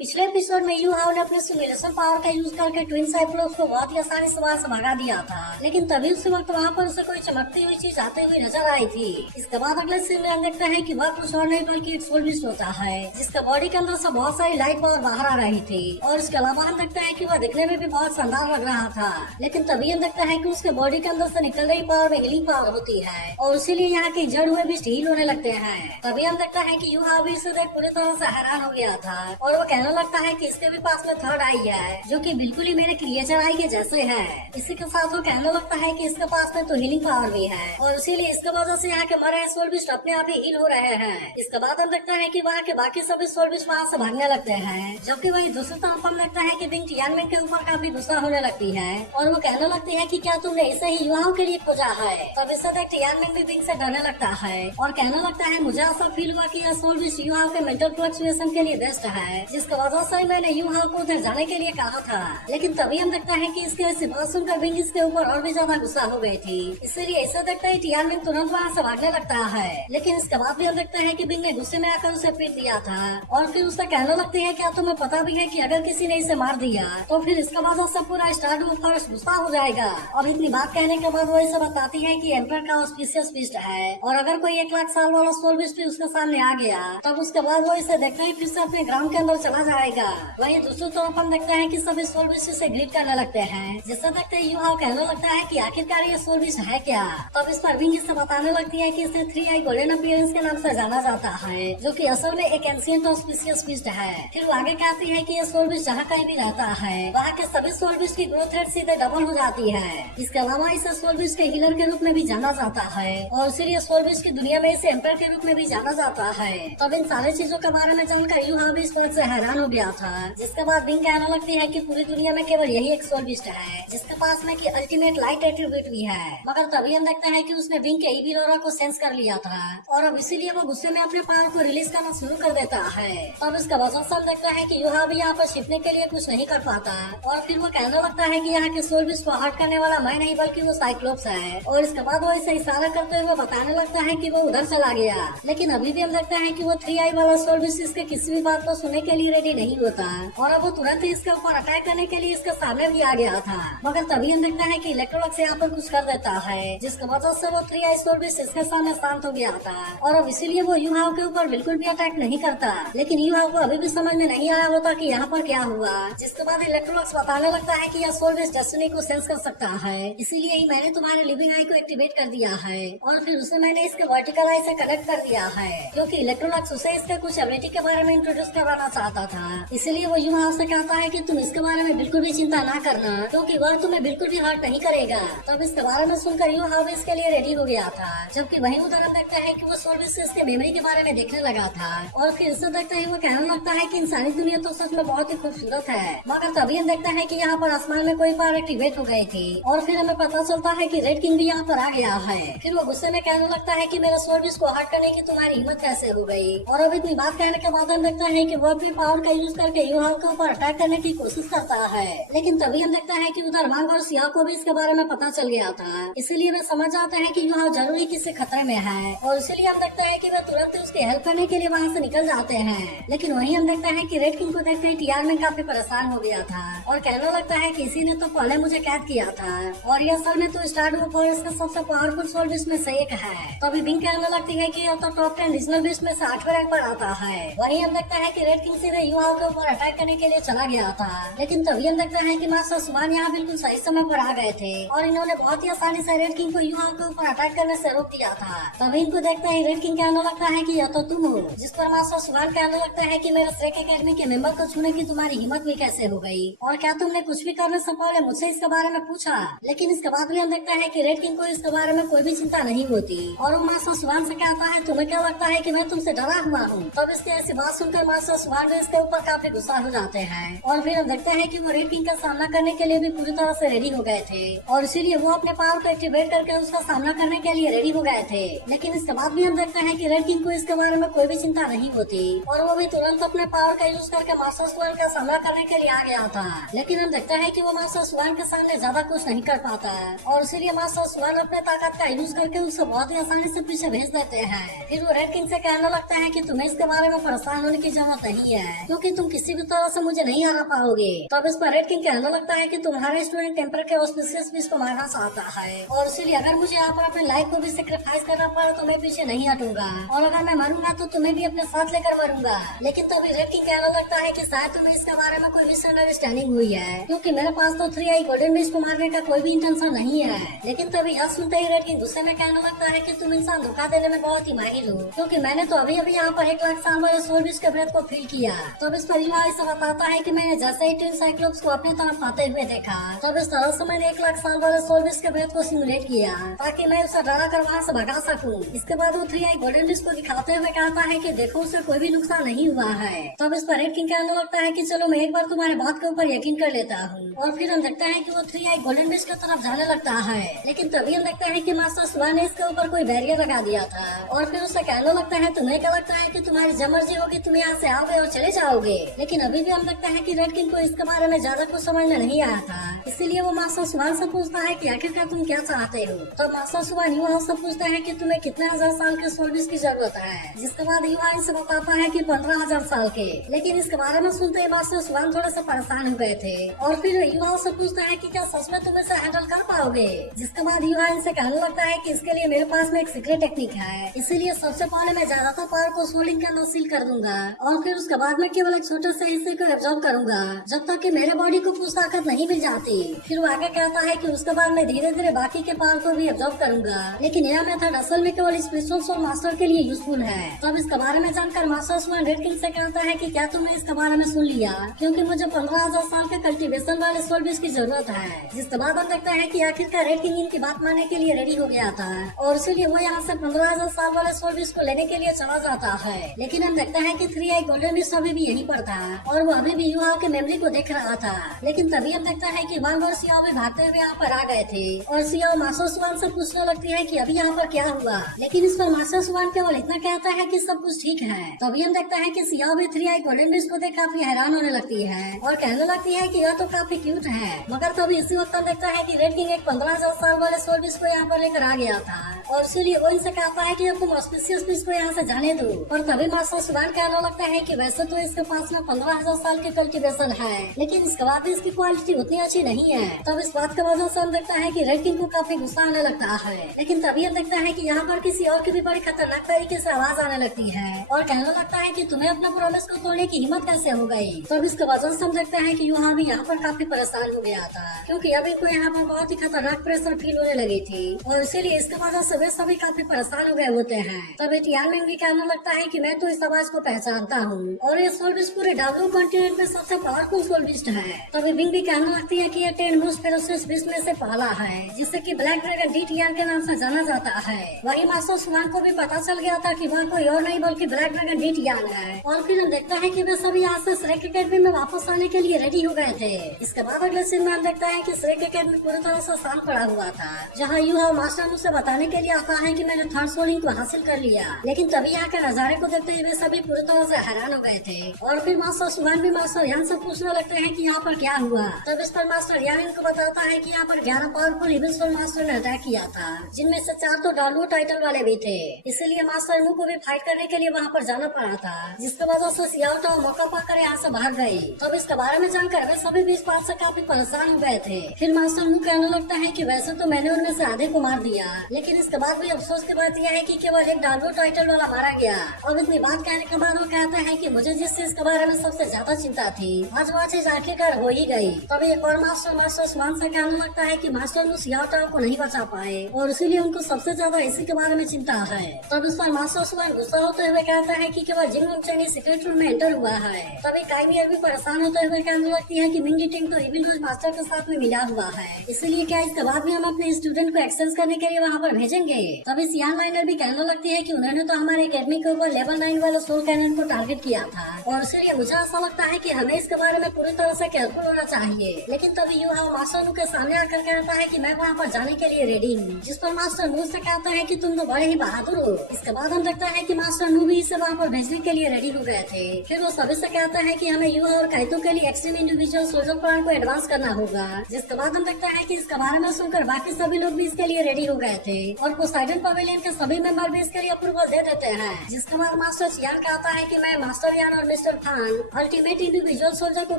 पिछले एपिसोड में you how ने अपने सिमुलेशन पावर का यूज करके ट्विन साइक्लोप्स को बहुत ही आसानी से वहाँ से भगा दिया था, लेकिन तभी उस वक्त वहाँ पर उसे कोई चमकती हुई चीज आते हुए नजर आई थी। इसके बाद अगले सीन में हम देखते हैं कि वह कुछ और नहीं बल्कि एक सोल बीस्ट होता है, जिसका बॉडी के अंदर से बहुत सारी लाइट पावर बाहर आ रही थी। और इसके अलावा हम देखते हैं कि वह दिखने में भी बहुत शानदार लग रहा था, लेकिन तभी हम देखते हैं कि उसके बॉडी के अंदर से निकल रही पावर में हीलिंग पावर होती है और इसीलिए यहाँ के जड़ हुए बीस्ट हील होने लगते हैं। तभी हम देखते हैं कि यू हाउ भी इसे देख पूरी तरह से हैरान हो गया था और वो कहने लगता है कि इसके भी पास में थर्ड आई है, जो कि बिल्कुल ही मेरे क्रिएचर आई के जैसे है। इसी के साथ वो कहने लगता है कि इसके पास में तो हीलिंग पावर भी है और इसीलिए इसके वजह से यहाँ के मरे सोल बीस्ट अपने आप ही हील हो रहे हैं। इसके बाद हम देखते हैं कि वहाँ के बाकी सभी सोल बीस्ट वहाँ से भागने लगते हैं, जबकि वही दूसरी तरफ हम देखते हैं कि विंग टियानमेन के ऊपर काफी गुस्सा होने लगती है और वो कहने लगती है कि क्या तुमने इसे ही युवाओं के लिए खोजा है। तब इसे देख टियानमेन भी विंग से डरने लगता है और कहने लगता है मुझे ऐसा फील हुआ कि यह सोल बीस्ट युवाओं के मेंटल फ्लक्चुएशन के लिए बेस्ट है, जिसकी वजह से मैंने युवाओं को उधर जाने के लिए कहा था। लेकिन तभी हम देखते हैं कि इसके इस बात सुनकर विंग इसके ऊपर और भी ज्यादा गुस्सा हो गई थी, इसीलिए इसे देखते ही टियानमेन तुरंत वहाँ से भागने लगता है। लेकिन इसके बाद भी हम देखते हैं कि विंग ने गुस्से में आकर उसे पीट दिया था और फिर उसे कहने लगती है क्या तुम्हें पता भी है कि अगर किसी ने इसे मार दिया तो फिर इसके बाद से पूरा स्टारडू फॉरेस्ट गुस्सा हो जाएगा। और इतनी बात कहने के बाद वो इसे बताती है कि एम्पर का ऑस्पिशियस बीस्ट है और अगर कोई 1 लाख साल वाला सोल बीस्ट भी उसके सामने आ गया तब उसके बाद वो इसे देखते ही फिर से अपने ग्राउंड के अंदर चला जाएगा। वहीं दूसरी तरफ हम देखते हैं कि सभी सोल बीस्ट से ग्रीट करने लगते हैं, जिससे देखते ही युवा कहने लगता है कि आखिरकार ये सोल बीस्ट है क्या। तब इस पर विंग इससे बताने लगती है कि इसे 3 आई गोल्डन अपीयरेंस के नाम से जाना जाता है, जो कि असल में एक एंशिएंट ऑस्पिशियस बीस्ट है। फिर वो आगे कहती है कि ये सोल बीस्ट जहाँ कहीं भी रहता है वहाँ के सभी सोल बीस्ट की ग्रोथ रेट सीधे डबल हो जाती है। इसके अलावा इसे सोल बीस्ट के हीलर के रूप में भी जाना जाता है और इसीलिए सोल बीस्ट की दुनिया में इसे एम्पायर के रूप में भी जाना जाता है। तब इन सारी चीजों के बारे में जानकर युवा भी इस बात से हैरान हो गया था, जिसके बाद विंग कहने लगती है कि पूरी दुनिया में केवल यही एक सोल बीस्ट है जिसके पास में कि अल्टीमेट लाइट एट्रीब्यूट भी है। मगर तभी हम देखते हैं कि उसने विंग के ईवी ऑरा को सेंस कर लिया था और अब इसीलिए वो गुस्से में अपने पावर को रिलीज करना शुरू कर देता है। तब इसका वजह से हम देखते हैं कि युवा भी यहाँ पर छिपने के लिए कुछ नहीं कर पाता और फिर वो कहने लगता है कि यहाँ के सोल बीस्ट को हर्ट करने वाला मैं नहीं बल्कि वो साइक्लोप्स है। और इसके बाद वो इसे इशारा करते हुए बताने लगता है कि वो उधर चला गया, लेकिन अभी भी हम देखते हैं कि वो 3 आई वाला सोल बीस्ट इसके किसी भी बात को सुनने के लिए रेडी नहीं होता और अब वो तुरंत ही इसके ऊपर अटैक करने के लिए इसके सामने भी आ गया था। मगर तभी हम देखते हैं कि इलेक्ट्रोलक्स यहाँ पर कुछ कर देता है, जिसकी वजह से वो 3 आई सोल बीस्ट इसके सामने शांत हो गया था और अब इसीलिए वो युवाओं के ऊपर बिल्कुल भी अटैक नहीं करता। लेकिन युवाओं को अभी भी समझ में नहीं आया होता कि यहाँ पर क्या हुआ, जिसके बाद इलेक्ट्रोलक्स बताने लगता है कि यह सोल बीस्ट डेस्टिनी को सेंस कर सकता है, इसीलिए ही मैंने तुम्हारे लिविंग आई को एक्टिवेट कर दिया है और फिर उसे मैंने इसके वर्टिकल आई से कनेक्ट कर दिया है, क्योंकि इलेक्ट्रोलक्स उसे इसके कुछ एबिलिटी के बारे में इंट्रोड्यूस करवाना चाहता था। इसीलिए वो युवा से कहता है कि तुम इसके बारे में बिल्कुल भी चिंता ना करना, क्योंकि वह तुम्हें बिल्कुल भी हर्ट नहीं करेगा। तब इसके बारे में सुनकर युवा भी इसके लिए रेडी हो गया था, जबकि वही उधर हम देखते हैं कि वो सोल बीस्ट इसके मेमोरी के बारे में देखने लगा था और फिर इसे देखते ही वो कहने लगता है कि इंसानी दुनिया तो सच में बहुत ही खूबसूरत है। मगर तभी हम देखते हैं कि यहाँ पर आसमान में कोई पावर एक्टिवेट हो गई थी और फिर हमें पता चलता है कि रेड किंग भी यहाँ पर आ गया है। फिर वो गुस्से में कहने लगता है कि मेरे सोल बीस्ट को हर्ट करने की तुम्हारी हिम्मत कैसे हो गई। और अब इतनी बात कहने के बाद हम देखते हैं कि वो अपनी पावर का यूज करके युवाओं के ऊपर अटैक करने की कोशिश करता है, लेकिन तभी हम देखते हैं कि उधर वांग और सिया को भी इसके बारे में पता चल गया था, इसीलिए वे समझ जाते हैं कि युवा जरूरी किसी खतरे में है और इसीलिए हम देखते हैं कि वे तुरंत ही उसकी हेल्प करने के लिए वहाँ से निकल जाते हैं। लेकिन वहीं हम देखते हैं कि रेड किंग को देखते ही टियानमेन काफी परेशान हो गया था और कहने लगता है कि इसी ने तो पहले मुझे कैद किया था और यह असल में तो स्टारडू फॉरेस्ट का सबसे पावरफुल सोल बीस्ट में से एक है। तभी विंग कहने लगती है कि यह तो टॉप 10 रीजनल बीस्ट में से 8वें रैंक पर आता है। वहीं हम देखते हैं कि रेड किंग सीधे युवाओं के ऊपर अटैक करने के लिए चला गया था, लेकिन तभी हम देखते हैं कि मास्टर सुबान यहाँ बिल्कुल सही समय पर आ गए थे और इन्होंने बहुत ही आसानी से रेड किंग को युवाओं के ऊपर अटैक करने से रोक दिया था। तभी इनको देखते ही रेड किंग कहने लगता है कि यह तो तुम हो, जिस पर मास्टर सुबान कहने लगता है कि मेरे श्रेक एकेडमी के मेंबर को छूने की तुम्हारी हिम्मत भी कैसे हो गई और क्या तुमने कुछ भी करने से पहले मुझसे इसके बारे में पूछा। लेकिन इसके बाद भी हम देखते हैं कि रेड किंग को इसके बारे में कोई भी चिंता नहीं होती और वो मास्टर सुबान से कहता है तुम्हें क्या लगता है कि मैं तुमसे डरा हुआ हूँ। तब इसकी ऐसी बात सुनकर मास्टर सुबान भी इसके ऊपर काफी गुस्सा हो जाते हैं और फिर हम देखते हैं कि वो रेड किंग का सामना करने के लिए भी पूरी तरह से रेडी हो गए थे और इसीलिए वो अपने पावर को एक्टिवेट करके उसका सामना करने के लिए रेडी हो गए थे। लेकिन इसके बाद भी हम देखते हैं कि रेड किंग को इसके बारे में कोई भी चिंता नहीं होती और वो भी तुरंत अपने पावर का यूज करके मास्टर सुबान का सामना करने के लिए आ गया था। लेकिन हम देखते हैं कि वो मास्टर सुबान के सामने ज्यादा कुछ नहीं कर पाता और इसीलिए मास्टर सुबान अपने ताकत का यूज करके उसको बहुत ही आसानी से पीछे भेज देते हैं। फिर वो रेड किंग से कहने लगता है कि तुम्हें इसके बारे में परेशान होने की जरूरत नहीं है, क्योंकि तुम किसी भी तरह से मुझे नहीं हरा पाओगे। तब इस पर रेड किंग कहने लगता है कि तुम्हारा स्टूडेंट टेम्पर के ऑस्पिशियस भी इसको मारना चाहता है, और इसीलिए अगर मुझे यहाँ पर अपने लाइफ को भी सेक्रीफाइस करना पड़ा तो मैं पीछे नहीं हटूंगा, और अगर मैं मरूंगा तो तुम्हें भी अपने साथ लेकर मरूंगा। लेकिन तभी रेड किंग कहने लगता है कि शायद तुम्हें इसके बारे में कोई मिसअंडरस्टैंडिंग हुई है, क्योंकि मेरे पास तो 3 आई गोल्डन फिश को मारने का कोई भी इंटेंशन नहीं है। लेकिन तभी यह सुनते ही रेड किंग गुस्से में कहने लगता है कि तुम इंसान धोखा देने में बहुत ही माहिर हो, क्योंकि मैंने तो अभी अभी यहाँ पर 1 लाख साल वाले सोल फिश के ब्रेथ को फील किया। तब इस पर युवा इसे बताता है कि मैंने जैसे ही ट्विन साइक्लोप्स को अपने तरफ आते हुए देखा, तब इस तरह से मैंने 1 लाख साल वाले सोल फिश के ब्रेथ को सिमुलेट किया ताकि मैं उसे डरा कर वहाँ से भगा सकूं। इसके बाद वो 3 आई गोल्डन फिश को दिखाते हुए कहता है कि देखो उसे कोई भी नुकसान नहीं हुआ है। तब इस पर रेड किंग कहने लगता है कि चलो मैं एक बार तुम्हारे बात के ऊपर यकीन कर लेता हूँ, और फिर हम देखते हैं कि वो 3 आई गोल्डन फिश की तरफ जाने लगता है। लेकिन तभी हम देखते हैं कि मास्टर सुबह ने इसके ऊपर कोई बैरियर लगा दिया था, और फिर उसे कहने लगता है तुम्हें क्या लगता है कि तुम्हारी जब मर्जी होगी तुम यहाँ से आओगे और चले जाओगे। लेकिन अभी भी हम देखते हैं कि रेड किंग को इसके बारे में ज्यादा कुछ समझ में नहीं आया था, इसीलिए वो मास्टर सुबह से पूछता है कि आखिरकार तुम क्या चाहते हो। तो मास्टर सुबह युवा से पूछता है कि तुम्हें कितने 1000 साल के सोल फिश की जरूरत है, जिसके बाद युवा इनसे बताता है कि 15,000 साल के। लेकिन इसके बारे में सुनते ही मास्टर सुबह थोड़े से परेशान हो गए थे, और फिर युवा से पूछता है कि क्या सच में तुम इसे हैंडल कर पाओगे। जिसके बाद युवा इनसे कहने लगता है कि इसके लिए मेरे पास में एक सीक्रेट टेक्निक है, इसीलिए सबसे पहले मैं ज्यादातर पावर को सोलिंग के अंदर सील कर दूंगा, और फिर उसके बाद में केवल एक छोटे से हिस्से को एब्जॉर्ब करूंगा जब तक कि मेरे बॉडी को कुछ ताकत नहीं मिल जाती। फिर वो आगे कहता है कि उसके बाद मैं धीरे धीरे बाकी के पावर को भी एब्जॉर्ब करूंगा, लेकिन यह मेथड असल में केवल स्पिरिचुअल सोल मास्टर के लिए यूजफुल है। तब इसके बारे में जानकर मास्टर सुबह रेड किंग से कहता है कि क्या तुमने इसके बारे में सुन लिया, क्योंकि मुझे 15,000 साल के कल्टीवेशन वाले सोल फिश की जरूरत है। जिसके बाद हम देखते हैं कि आखिरकार रेड किंग इनकी बात मानने के लिए रेडी हो गया था, और इसीलिए वो यहाँ से 15,000 साल वाले सोल फिश को लेने के लिए चला जाता है। लेकिन हम देखते हैं कि 3 आई गोल्डन फिश अभी भी यहीं पर था, और वो अभी भी युवा के मेमोरी को देख रहा था। लेकिन तभी हम देखते हैं कि वन और सियाओ भी भागते हुए यहाँ पर आ गए थे, और सियाओ मास्टर सुवान से पूछने लगती है कि अभी यहाँ पर क्या हुआ। लेकिन इस पर मास्टर सुवान केवल इतना कहता है कि सब कुछ ठीक है। तभी हम देखते हैं कि सियाओ भी 3 आई गोल्डन फिश को देख काफी हैरान होने लगती है, और कहने लगती है कि यह तो काफी क्यूट है। मगर तभी इसी वक्त हम देखता है कि रेड किंग एक 15,000 साल वाले सोल फिश को यहाँ पर लेकर आ गया था, और इसीलिए वो इनसे कहता है कि अब तुम ऑस्पिशियस फिश को यहाँ से जाने दो। और तभी मास्टर सुवान कहने लगता है कि वैसे तो इसके पास में 15,000 साल की कल्टीवेशन है, लेकिन इसके बाद भी इसकी क्वालिटी उतनी अच्छी नहीं है। तब इस बात की वजह से हम देखता है कि रेड किंग को काफी गुस्सा आने लगता है। लेकिन तभी हम देखता है कि यहाँ पर किसी और की भी बड़ी खतरनाक तरीके से आवाज आने लगती है, और कहने लगता है कि तुम्हें अपने प्रॉमिस को तोड़ने की हिम्मत कैसे हो गई। तब इसके वजह से हम देखते हैं कि युवा भी यहाँ पर काफी परेशान हो गया था, क्योंकि अब इनको यहाँ पर बहुत ही खतरनाक प्रेशर फील होने लगी थी, और इसीलिए इसके वजह से वे सभी काफी परेशान हो गए होते हैं। तब टियानमेंग भी कहने लगता है कि मैं तो इस आवाज को पहचानता हूँ, और ये सोल फिश पूरे डाब्लो कॉन्टिनेंट में सबसे पावरफुल सोल फिश है। तभी विंग भी कहने लगती है कि ये 10 मोस्ट फेरोसियस फिश में से पहला है, जिससे कि ब्लैक ड्रैगन डी टियान के नाम से जाना जाता है। वही मास्टर सुवान को भी पता चल गया था कि वह कोई और नहीं बल्कि ब्लैक ड्रैगन डी टियान है, और फिर हम देखता है कि वे सभी यहाँ से श्रेक एकेडमी में वापस आने के लिए रेडी हो गए थे। इसके बाद अगले सीन में हम देखता है कि श्रेक एकेडमी पूरी तरह से शांत पड़ा हुआ था, जहाँ युवा मास्टर मुझसे बताने के लिए आता है कि मैंने थर्ड सोलिंग को हासिल कर लिया। लेकिन तभी यहाँ के नजारे को देखते हुए सभी पूरी तरह से हैरान हो गए थे, और फिर मास्टर सुवान भी मास्टर यान से पूछने लगते हैं कि यहाँ पर क्या हुआ। तब इस पर मास्टर यान इनको बताता है कि यहाँ पर 11 पावरफुल इविल सोल मास्टर ने अटैक किया था, जिनमें से 4 तो डालवो टाइटल वाले भी थे। इसीलिए मास्टर मू को भी फाइट करने के लिए वहाँ पर जाना पड़ा था, जिसके वजह से सियाओ मौका पाकर यहाँ से भाग गई। तब इसके बारे में जानकर वे सभी भी इस बात से काफी परेशान हो गए थे। फिर मास्टर मू कहने लगता है कि वैसे तो मैंने उनमें से आधे को मार दिया, लेकिन इसके बाद भी अफसोस की बात यह है कि केवल एक डालवो टाइटल वाला मारा गया। और इतनी बात कहने के बाद वो कहते हैं कि मुझे जिस चीज के बारे में सबसे ज्यादा चिंता थी, आज वो चीज आखिरकार हो ही गई। तभी एक और मास्टर सुवान से कहने लगता है कि मास्टर मू सियाओ को नहीं बचा पाए, और इसीलिए उनको सबसे ज्यादा इसी के बारे में चिंता है। तब इस पर मास्टर सुवान गुस्सा होते हुए कहता है कि केवल जिंग चेनी सीक्रेट रूम में एंटर हुआ है। तभी काइमियर भी परेशान होते हुए कहने लगती है कि मिंगी टिंग तो इविल रोज मास्टर के साथ में मिला हुआ है, इसलिए क्या इसके बाद भी हम अपने स्टूडेंट को एक्सचेंज करने के लिए वहाँ पर भेजेंगे। तभी सियान लाइनर भी कहने लगती है कि उन्होंने तो हमारे एकेडमी के ऊपर लेवल 9 वाले सोल कैनन को टारगेट किया था, और इसलिए मुझे ऐसा लगता है कि हमें इसके बारे में पूरी तरह से केयरफुल होना चाहिए। लेकिन तभी युवा मास्टर मू के सामने आकर कहता है कि मैं वहाँ पर जाने के लिए रेडी हूँ, जिस पर मास्टर मू से कहता है कि तुम तो बड़े ही बहादुर हो। इसके बाद हम देखता है कि मास्टर मू भी इसे वहाँ पर भेजने के लिए रेडी हो गए थे। फिर वो सभी से कहता है कि हमें युवा और काइतो के लिए एक्सट्रीम इंडिविजुअल सोल्जर प्लान को एडवांस करना होगा, जिसके बाद हम देखता है कि इसके बारे में सुनकर बाकी सभी लोग भी इसके लिए रेडी हो गए थे, और पोसाइडन पवेलियन के सभी मेंबर भी इसके लिए अप्रूवल दे देते हैं। जिसके बाद मास्टर चियान कहता है कि मैं मास्टर यान और mister Khan ultimate individual soldier को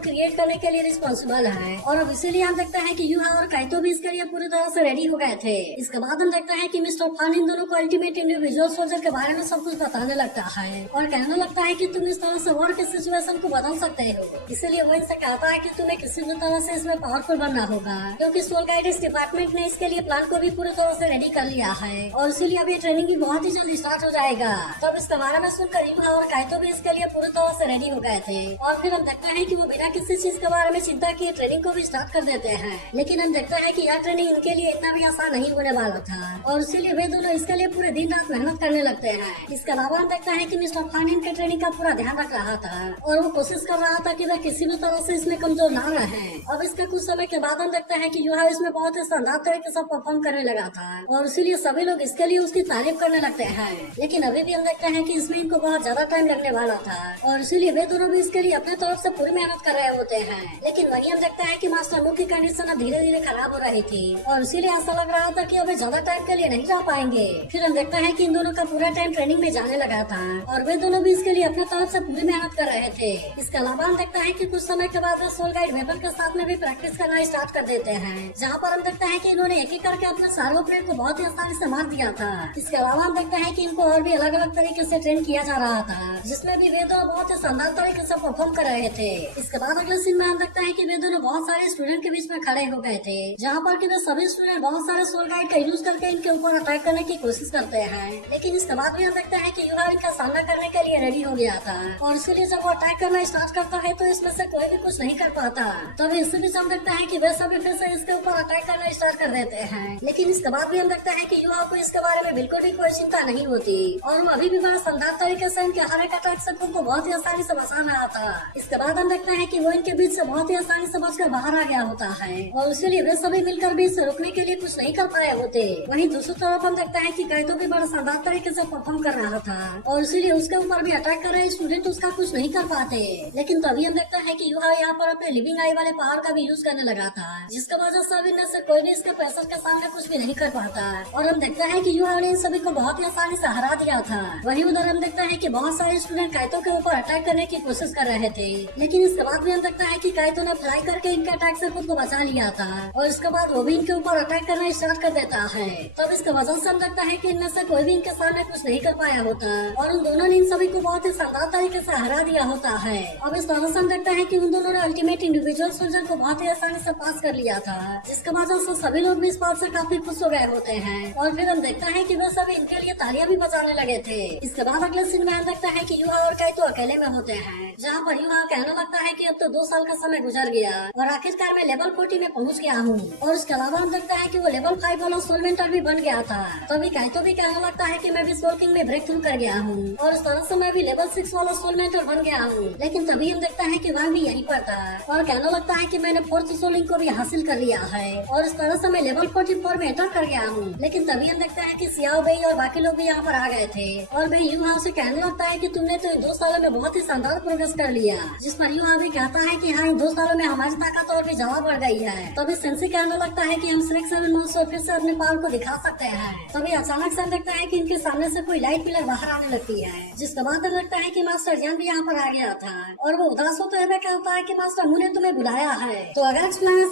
क्रिएट करने के लिए रिस्पॉन्सिबल है, और अब इसीलिए हम देखते हैं कि यूहा और काइतो भी इसके लिए पूरी तरह से रेडी हो गए थे। इसके बाद हम देखते हैं कि मिस्टर खान इन दोनों को अल्टीमेट इंडिविजुअल सोल्जर के बारे में सब कुछ बताने लगता है और कहने लगता है कि तुम इस तरह से वॉर के सिचुएशन को बदल सकते हो। इसीलिए वो इनसे कहता है कि तुम्हें किसी भी तरह से इसमें पावरफुल बनना होगा, क्योंकि सोल गाइडेंस डिपार्टमेंट ने इसके लिए प्लान को भी पूरी तरह से रेडी कर लिया है और इसीलिए अभी ट्रेनिंग भी बहुत ही जल्दी स्टार्ट हो जाएगा। तब इसके बारे में सुनकर यूहा और काइतो भी इसके लिए पूरी तरह से रेडी हो गए थे और फिर हम देखते हैं कि वो बिना किसी चीज के बारे में चिंता किए ट्रेनिंग को भी स्टार्ट कर देते हैं। लेकिन हम देखते हैं कि यह ट्रेनिंग इनके लिए इतना भी आसान नहीं होने वाला था और इसीलिए वे दोनों इसके लिए पूरे दिन रात मेहनत करने लगते हैं। इसके अलावा हम देखते हैं कि मिस्टर खान इनके ट्रेनिंग का पूरा ध्यान रख रहा था और वो कोशिश कर रहा था कि वे किसी भी तरह से इसमें कमजोर ना रहे। अब इसके कुछ समय के बाद हम देखते हैं कि यूहा इसमें बहुत ही शानदार तरीके से परफॉर्म करने लगा था और इसीलिए सभी लोग इसके लिए उसकी तारीफ करने लगते हैं। लेकिन अभी भी हम देखते हैं कि इसमें इनको बहुत ज्यादा टाइम लगने वाला था और इसीलिए वे दोनों भी इसके लिए अपने तरफ से पूरी मेहनत कर रहे होते हैं। लेकिन वहीं हम देखते हैं कि मास्टर मुंह की कंडीशन अब धीरे धीरे खराब हो रही थी और इसीलिए ऐसा लग रहा था कि अभी ज्यादा टाइम के लिए नहीं जा पाएंगे। फिर हम देखते हैं कि इन दोनों का पूरा टाइम ट्रेनिंग में जाने लगा था और वे दोनों भी इसके लिए अपने तरफ से पूरी मेहनत कर रहे थे। इसके अलावा हम देखते हैं कि कुछ समय के बाद सोल गाइड वेपन के साथ में भी प्रैक्टिस करना स्टार्ट कर देते हैं, जहाँ पर हम देखते हैं कि इन्होंने एक एक करके अपने सारों प्लेयर को बहुत ही आसानी से मार दिया था। इसके अलावा हम देखते हैं कि इनको और भी अलग अलग तरीके से ट्रेन किया जा रहा था, जिसमें भी वे दोनों बहुत ही शानदार तरीके से परफॉर्म कर रहे थे। इसके बाद अगले सीन में हम देखते हैं कि वे दोनों बहुत सारे स्टूडेंट के बीच में खड़े हो गए थे, जहाँ पर कि वे सभी स्टूडेंट बहुत सारे सोल गाइड का यूज करके इनके ऊपर अटैक करने की कोशिश करते हैं। लेकिन इसके बाद भी हम देखते हैं कि यूहा इनका सामना करने के लिए रेडी हो गया था और इसलिए जब वो अटैक करना स्टार्ट करता है तो इसमें से कोई भी कुछ नहीं कर पाता। तभी इसी बीच हम देखते हैं कि वे सभी फिर से इसके ऊपर अटैक करना स्टार्ट कर देते हैं। लेकिन इसके बाद भी हम देखते हैं कि यूहा को इसके बारे में बिल्कुल भी कोई चिंता नहीं होती और वो अभी भी बड़ा शानदार तरीके से इनके हर एक अटैक से खुद को बहुत ही आसानी से बचा रहा था। इसके बाद हम देखते हैं कि वो इनके बीच से बहुत ही आसानी से बचकर बाहर आ गया होता है और इसीलिए वे सभी मिलकर भी इसे रोकने के लिए कुछ नहीं कर पाए होते। वहीं दूसरी तरफ हम देखते हैं कि काइतो भी बड़ा शानदार तरीके से परफॉर्म कर रहा था और इसीलिए उसके ऊपर भी अटैक कर रहे स्टूडेंट उसका कुछ नहीं कर पाते। लेकिन तभी हम देखते हैं कि यूहा यहाँ पर अपने लिविंग आई वाले पावर का भी यूज करने लगा था, जिसका वजह से अभी से कोई भी इसके प्रेशर के सामने कुछ भी नहीं कर पाता और हम देखते हैं कि यूहा ने इन सभी को बहुत ही आसानी से हरा दिया था। वहीं उधर हम देखते हैं कि बहुत सारे स्टूडेंट काइतो के ऊपर अटैक करने की कोशिश कर रहे थे, लेकिन इसके बाद भी हम देखते हैं कि काइतो ने फ्लाई करके इनके अटैक से खुद को बचा लिया था और इसके बाद वो भी इनके ऊपर अटैक करना स्टार्ट कर देता है। तब इसके वजह से हम देखते हैं कि इनमें से कोई भी इनके सामने कुछ नहीं कर पाया होता और उन दोनों ने इन सभी को बहुत ही शानदार तरीके से हरा दिया होता है। अब इस तरह से हम देखते हैं कि उन दोनों ने अल्टीमेट इंडिविजुअल सोल्जर को बहुत ही आसानी से पास कर लिया था, जिसके वजह से सभी लोग भी इस बात से काफी खुश हो गए होते हैं और फिर हम देखते हैं कि वे सभी इनके लिए तालियां भी बजाने लगे थे। इसके बाद अगले सीन में हम देखते हैं कि यूहा और काइतो अकेले में होते हैं, जहाँ पर यूहा कहने लगता है कि अब तो 2 साल का समय गुजर गया और आखिरकार मैं लेवल 40 में पहुँच गया हूँ। और इसके अलावा हम देखते हैं कि वो लेवल 5 वाला सोल मेंटर भी बन गया था। तभी काइतो भी कहने लगता है कि मैं भी सोल किंग में ब्रेक थ्रू कर गया हूँ और इस तरह से मैं भी लेवल 6 वाला सोल मेंटर बन गया हूँ। लेकिन तभी हम देखते हैं कि वह भी यहीं पर था और कहने लगता है कि मैंने 4th सोलिंग को भी हासिल कर लिया है और इस तरह से मैं लेवल 44 में एंटर कर गया हूँ। लेकिन तभी हम देखते हैं कि सियाओ बेई और बाकी लोग भी यहाँ पर आ गए थे और वे यूहा से कहने लगता है कि तुमने तो इन 2 सालों में बहुत ही शानदार प्रोग्रेस कर लिया, जिस पर यूहा भी कहता है कि हाँ, इन 2 सालों में हमारी ताकत और भी ज्यादा बढ़ गई है। तभी सेंसी कहने लगता है कि हम सिलेक्ट 7 मंथ्स और फिर से अपने पावर को दिखा सकते हैं। तभी अचानक से देखता है कि इनके सामने से कोई लाइट पिलर बाहर आने लगती है, जिसके बाद लगता है कि मास्टर जैन भी यहाँ पर आ गया था और वो उदास होते हुए कहता है कि मास्टर मुझे तुम्हें बुलाया है। तो अगर एक्सप्लेनेशन